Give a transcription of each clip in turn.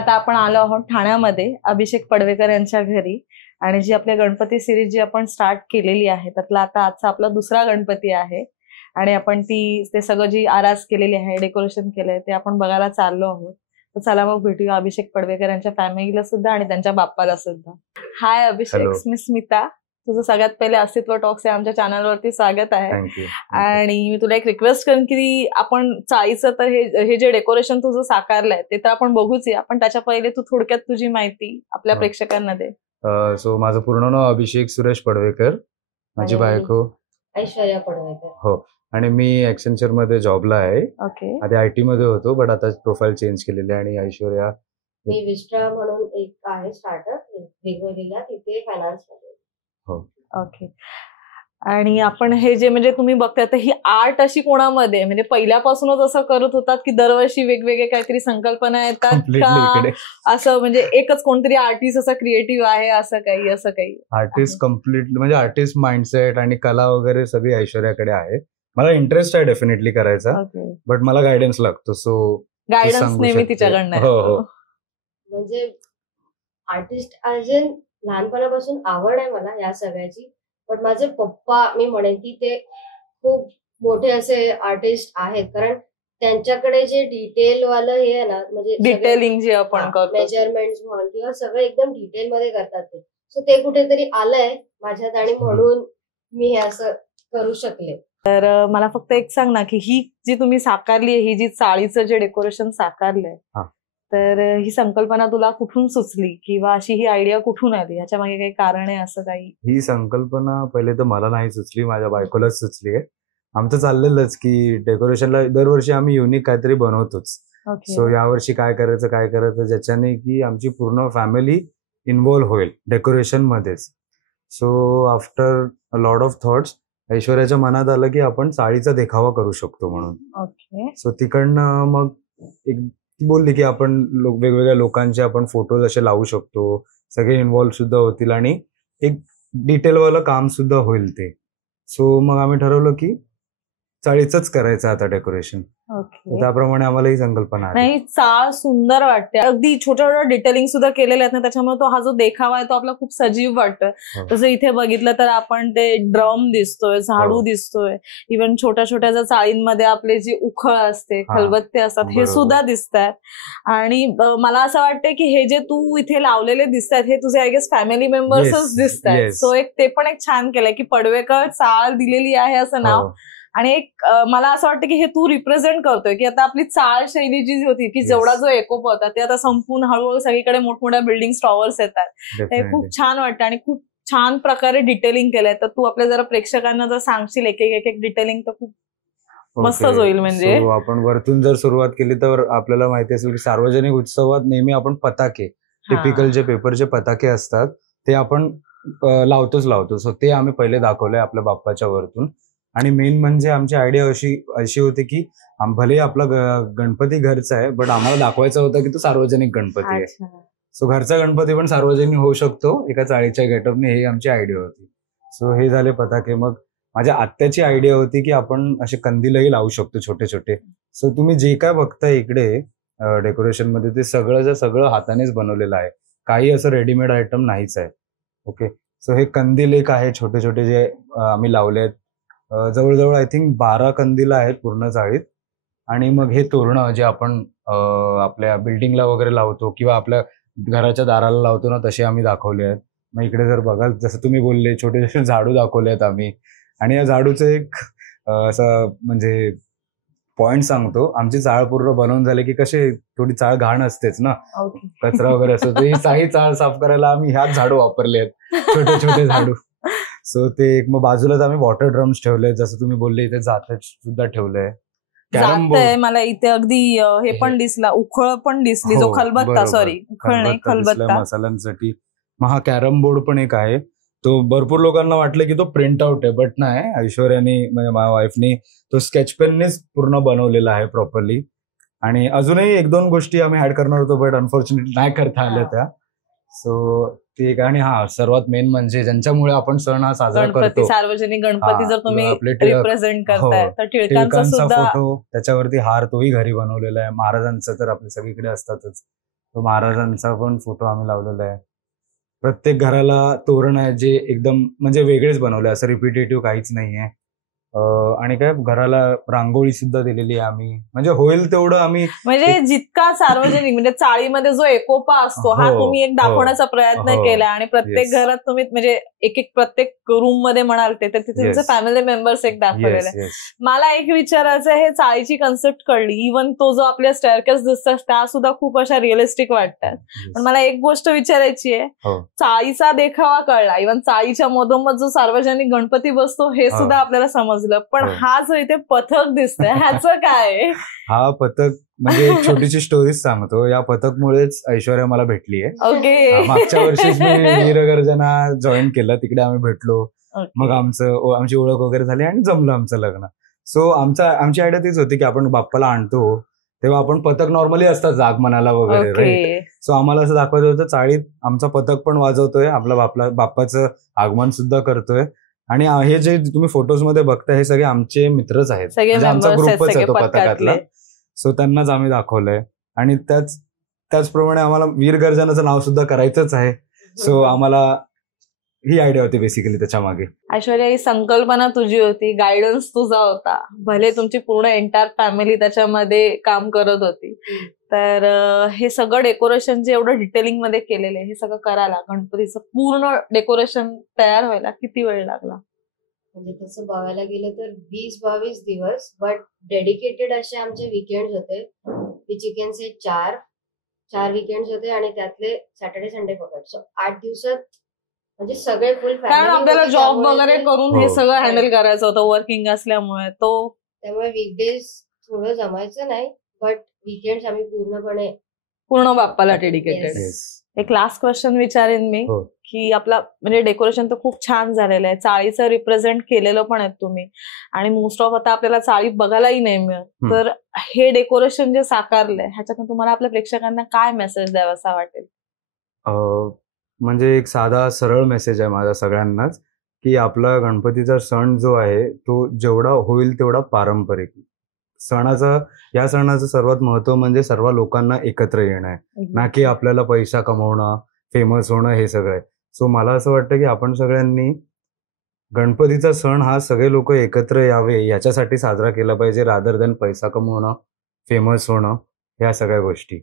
आता आपण आलो आहोत ठाण्यामध्ये अभिषेक पडवेकर यांच्या घरी आणि जी आपल्या गणपती सिरीज जी आपण स्टार्ट केलेली आहे त्यातला आता आजचा आपला दुसरा गणपती आहे आणि आपण ते सगळं जी आरास केलेली आहे, डेकोरेशन केलंय ते आपण बघायला चाललो आहोत. तर चला मग भेटूया अभिषेक पडवेकर यांच्या फॅमिलीला सुद्धा आणि त्यांच्या बाप्पाला सुद्धा. हाय अभिषेक, मी स्मिता. तुझं सगळ्यात पहिले अस्तित्व टॉक्स या आमच्या चॅनलवरती स्वागत आहे. आणि मी तुला एक रिक्वेस्ट करेन की आपण चाळीचं तर हे जे डेकोरेशन तुझं साकारलंय ते तर आपण बघूच या, पण त्याच्या पहिले तू थोडक्यात तुझी माहिती आपल्या प्रेक्षकांना दे. सो माझं पूर्ण नाव अभिषेक सुरेश पडवेकर, माझी बायको ऐश्वर्या पडवेकर. हो, आणि मी एक्सेंचर मध्ये जॉबला आहे. ओके. आधी IT मध्ये होतो, बट आता प्रोफाईल चेंज केलेली आहे. आणि ऐश्वर्या मी विस्ट्रा म्हणून एक आहे स्टार्टअप वेगवेगळ्या, तिथे फायनान्स मध्ये. हो. ओके. आणि आपण हे जे म्हणजे तुम्ही बघताय तर ही आर्ट अशी कोणामध्ये म्हणजे पहिल्यापासूनच असं करत होतात की दरवर्षी वेगवेगळे काहीतरी संकल्पना येतात का, असं म्हणजे एकच कोणतरी आर्टिस्ट असा क्रिएटिव्ह आहे असं काही आर्टिस्ट कम्प्लिटली म्हणजे आर्टिस्ट माइंडसेट आणि कला वगैरे सगळी ऐश्वर्याकडे आहे. मला इंटरेस्ट आहे डेफिनेटली करायचा, बट मला गायडन्स लागतो. सो गायडन्स नेहमी तिच्याकडनं. हो. म्हणजे आर्टिस्ट अजून लहानपणापासून आवड आहे मला या सगळ्याची, पण माझे पप्पा मी म्हणेन की ते खूप मोठे असे आर्टिस्ट आहेत, कारण त्यांच्याकडे जे डिटेल वालं हे आहे ना, म्हणजे डिटेलिंग जे आपण करतो, मेजरमेंट म्हण किंवा सगळं एकदम डिटेल मध्ये करतात ते. सो ते कुठेतरी आलंय माझ्यात आणि म्हणून मी हे असं करू शकले. तर मला फक्त एक सांग ना की ही जी तुम्ही साकारली आहे, ही जी चाळीचं जे डेकोरेशन साकारलंय, तर ही संकल्पना तुला कुठून सुचली किंवा अशी ही आयडिया कुठून आली, याच्या मागे काही कारण आहे असं काही? ही संकल्पना पहिले तर मला नाही सुचली, माझ्या बायकोलाच सुचली आहे. आमचं चाललेलंच की डेकोरेशनला दरवर्षी आम्ही युनिक काहीतरी बनवतोच. सो यावर्षी काय करायचं ज्याच्याने की आमची पूर्ण फॅमिली इन्व्हॉल्व्ह होईल डेकोरेशन मध्येच. So after a lot of thoughts ऐश्वर्याच्या मनात आलं की आपण चाळीचा देखावा करू शकतो म्हणून. ओके. सो तिकडनं मग एक बोलली की आपण वेगवेगळ्या लोकांचे आपण फोटोज असे लावू शकतो, सगळे इन्व्हॉल्व्ह सुद्धा होतील आणि एक डिटेलवालं काम सुद्धा होईल ते. सो मग आम्ही ठरवलं की चाळीचंच करायचं आता डेकोरेशन. त्याप्रमाणे आम्हाला ही संकल्पना आली. नाही, चाळ सुंदर वाटते, अगदी छोट्या छोट्या डिटेलिंग सुद्धा केलेल्या आहेत ना, त्याच्यामुळे तो हा जो देखावा आहे तो आपला खूप सजीव वाटतोय. तसं इथे बघितलं तर आपण ते ड्रम दिसतोय, झाडू दिसतोय, इव्हन छोट्या छोट्या ज्या चाळींमध्ये आपले जी उखळ असते, खलबत्ते असतात, हे सुद्धा दिसत आहेत. आणि मला असं वाटतंय की हे जे तू इथे लावलेले दिसत आहेत हे तुझे आय गेस फॅमिली मेंबर्सच दिसत आहेत. सो ते पण एक छान केलंय की पडवेकर चाळ दिलेली आहे असं नाव. आणि एक मला असं वाटतं की हे तू रिप्रेझेंट करतोय की आता आपली चाळ शैली जी होती की जेवढा जो एकोप होता ते आता संपूर्ण हळूहळू सगळीकडे मोठमोठ्या बिल्डिंग टॉवर्स येतात. ते खूप छान वाटतं आणि खूप छान प्रकारे डिटेलिंग केलंय. तर तू आपल्या जरा प्रेक्षकांना जर सांगशील एक एक डिटेलिंग तर खूप मस्तच होईल. म्हणजे आपण वरतून जर सुरुवात केली तर आपल्याला माहिती असेल की सार्वजनिक उत्सवात नेहमी आपण पताके, टिपिकल जे पेपरचे पताके असतात ते आपण लावतो. सो ते आम्ही पहिले दाखवले आपल्या बाप्पाच्या वरतून. आणि मेन म्हणजे आमची आयडिया अशी होती की भले आपला गणपती घरचा आहे, बट आम्हाला दाखवायचं होतं की तो सार्वजनिक गणपती आहे. सो घरचा गणपती पण सार्वजनिक होऊ शकतो एका चाळीच्या गेटअपने, ही आमची आयडिया होती. सो हे झाले पताके. मग माझ्या आत्याची आयडिया होती की आपण असे कंदीलही लावू शकतो छोटे छोटे. सो तुम्ही जे काय बघताय इकडे डेकोरेशन मध्ये ते सगळं हातानेच बनवलेलं आहे, काही असं रेडीमेड आयटम नाहीच आहे. ओके. सो हे कंदील एक आहे छोटे छोटे जे आम्ही लावले आहेत. जवळजवळ आय थिंक 12 कंदील आहेत पूर्ण चाळीत. आणि मग हे तोरणं जे आपण आपल्या बिल्डिंगला वगैरे लावतो किंवा आपल्या घराच्या दाराला लावतो ना, तसे आम्ही दाखवले आहेत. मग इकडे जर बघाल जसं तुम्ही बोलले छोटे छोटे झाडू दाखवले आहेत आम्ही. आणि या झाडूचं एक असं म्हणजे पॉइंट सांगतो, आमची चाळ पूर्ण बनवून झाली की कसे थोडी चाळ घाण असतेच ना, कचरा वगैरे असतो, तर ही चाळ साफ करायला आम्ही ह्याच झाडू वापरले आहेत, छोटे छोटे झाडू. सो ते एक मग बाजूलाच आम्ही वॉटर ड्रम्स ठेवले, जसं तुम्ही बोलले इथे जात सुद्धा ठेवलंय. मला इथे अगदी हे पण दिसला, उखळ पण दिसली, जो खलबत्ता, सॉरी उखळ नाही खलबत्ता मसाल्यांसाठी. मग हा कॅरम बोर्ड पण एक आहे. तो भरपूर लोकांना वाटलं की तो प्रिंट आउट आहे, बट नाही, ऐश्वर्याने म्हणजे माझ्या वाईफनी तो स्केच पेननेच पूर्ण बनवलेला आहे प्रॉपरली. आणि अजूनही 1-2 गोष्टी आम्ही ऍड करणार होतो, बट अनफॉर्च्युनेटली नाही करता आल्या त्या. सो ते एक. आणि सर्वात मेन म्हणजे ज्यांच्यामुळे आपण सण हा साजरा करतो, सार्वजनिक गणपती जर तुम्ही रिप्रेझेंट करताय तर टिळकांचा फोटो, त्याच्यावरती हार तोही घरी बनवलेला आहे. महाराजांचं तर आपले सगळीकडे असतातच. तो महाराजांचा पण फोटो आम्ही लावलेला आहे. प्रत्येक घराला तोरण आहे जे एकदम म्हणजे वेगळेच बनवले, असं रिपिटेटिव्ह काहीच नाहीये. आणि काय घराला रांगोळी सुद्धा दिलेली आहे आम्ही, म्हणजे होईल तेवढं आम्ही. म्हणजे जितका सार्वजनिक म्हणजे चाळीमध्ये जो एकोपा असतो हा तुम्ही एक दाखवण्याचा प्रयत्न केला आणि प्रत्येक घरात तुम्ही म्हणजे एक प्रत्येक रूम मध्ये म्हणाल ते तर तिथे तुमचे फॅमिली मेंबर्स एक दाखवलेले. मला एक विचारायचं आहे, हे चाळीची कन्सेप्ट कळली, इव्हन तो जो आपल्या स्टेअरकेस दिसतात त्या सुद्धा खूप अशा रिअलिस्टिक वाटतात. पण मला एक गोष्ट विचारायची आहे, चाळीचा देखावा कळला, इव्हन चाळीच्या मधोमध जो सार्वजनिक गणपती बसतो हे सुद्धा आपल्याला समजलं, पण हा जो इथे पथक दिसतंय ह्याचं काय? हा पथक म्हणजे एक छोटीशी स्टोरीज सांगतो. या पथकमुळेच ऐश्वर्या मला भेटलीये. ओके. मागच्या वर्षीच मी वीरगर्जना जॉईन केलं, तिकडे आम्ही भेटलो, मग आमची ओळख वगैरे झाली आणि जमलं आमचं लग्न. सो आमची आयडिया तीच होती की आपण बाप्पाला आणतो तेव्हा आपण पथक नॉर्मली असतात आगमनाला वगैरे, राईट. सो आम्हाला असं दाखवायचं होतं चाळीत आमचा पथक पण वाजवतोय, आपला बाप्पाचं आगमन सुद्धा करतोय. आणि हे जे तुम्ही फोटोज मध्ये बघताय हे सगळे आमचे मित्रच आहेत, म्हणजे आमचा ग्रुपच आहे तो पथकातला. सो त्यांनाच आम्ही दाखवलंय आणि त्याचप्रमाणे आम्हाला वीरगर्जनाचं नाव सुद्धा करायचंच आहे. सो आम्हाला ही आयडिया होती बेसिकली त्याच्या मागे. ऐश्वर्या, ही संकल्पना तुझी होती, गायडन्स तुझा होता, भले तुमची पूर्ण एंटायर फॅमिली त्याच्यामध्ये काम करत होती. तर हे सगळं डेकोरेशन जे एवढं डिटेलिंग मध्ये केलेलं आहे हे सगळं करायला, गणपतीचं पूर्ण डेकोरेशन तयार व्हायला किती वेळ लागला? म्हणजे तसं बघायला गेलं तर 20-22 दिवस, बट डेडिकेटेड असे आमचे वीकेंड्स होते. विच से 4 वीकेंड्स होते आणि त्यातले सॅटर्डे संडे पकड. सो 8 दिवसात म्हणजे सगळे फुल फॅमिली, कारण आपल्याला जॉब वगैरे करून हे सगळं हँडल करायचं होतं वर्किंग असल्यामुळे. त्यामुळे वीकडेज थोडं जमायचं नाही, बट वीकेंड्स आम्ही पूर्ण बाप्पाला डेडिकेटेड. एक लास्ट क्वेश्चन विचारेन मी की आपला म्हणजे डेकोरेशन तर खूप छान झालेलं आहे, चाळीचं रिप्रेझेंट केलेलं पण आहे तुम्ही, आणि मोस्ट ऑफ आता आपल्याला चाळी बघायलाही नाही मिळत. तर हे डेकोरेशन जे साकारलंय ह्याच्यातून तुम्हाला आपल्या प्रेक्षकांना काय मेसेज द्यावा असं वाटेल? म्हणजे एक साधा सरळ मेसेज आहे माझा सगळ्यांनाच, की आपला गणपतीचा सण जो आहे तो जेवढा होईल तेवढा पारंपरिक. या सणाचं सर्वात महत्व म्हणजे सर्व लोकांना एकत्र येणं आहे, ना की आपल्याला पैसा कमवणं, फेमस होणं हे सगळं आहे. सो मला असं वाटतं की आपण सगळ्यांनी गणपतीचा सण हा सगळे लोक एकत्र यावे याच्यासाठी साजरा केला पाहिजे, रादर दॅन पैसा कमवणं, फेमस होणं, ह्या सगळ्या गोष्टी.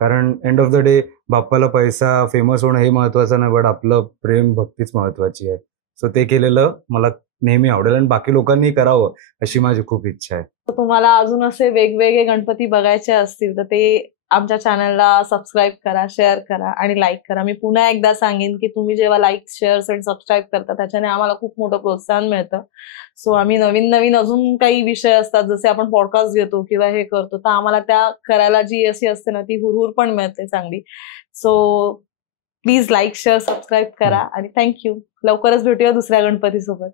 कारण एंड ऑफ द डे बाप्पाला पैसा, फेमस होणं हे महत्वाचं नाही, बट आपलं प्रेम भक्तीच महत्वाची आहे. सो ते केलेलं मला नेहमी आवडेल आणि बाकी लोकांनी करावं अशी माझी खूप इच्छा आहे. तुम्हाला अजून असे वेगवेगळे गणपती बघायचे असतील तर ते आमच्या चॅनलला सबस्क्राईब करा, शेअर करा आणि लाईक करा. मी पुन्हा एकदा सांगेन की तुम्ही जेव्हा लाईक, शेअर्स आणि सबस्क्राईब करता त्याच्याने आम्हाला खूप मोठं प्रोत्साहन मिळतं. सो आम्ही नवीन अजून काही विषय असतात जसे आपण पॉडकास्ट घेतो किंवा हे करतो तर आम्हाला त्या करायला जी अशी असते ना ती हुरहुर पण मिळते चांगली. So please like, share, subscribe करा आणि थँक्यू. लवकरच भेटूया दुसऱ्या गणपतीसोबत.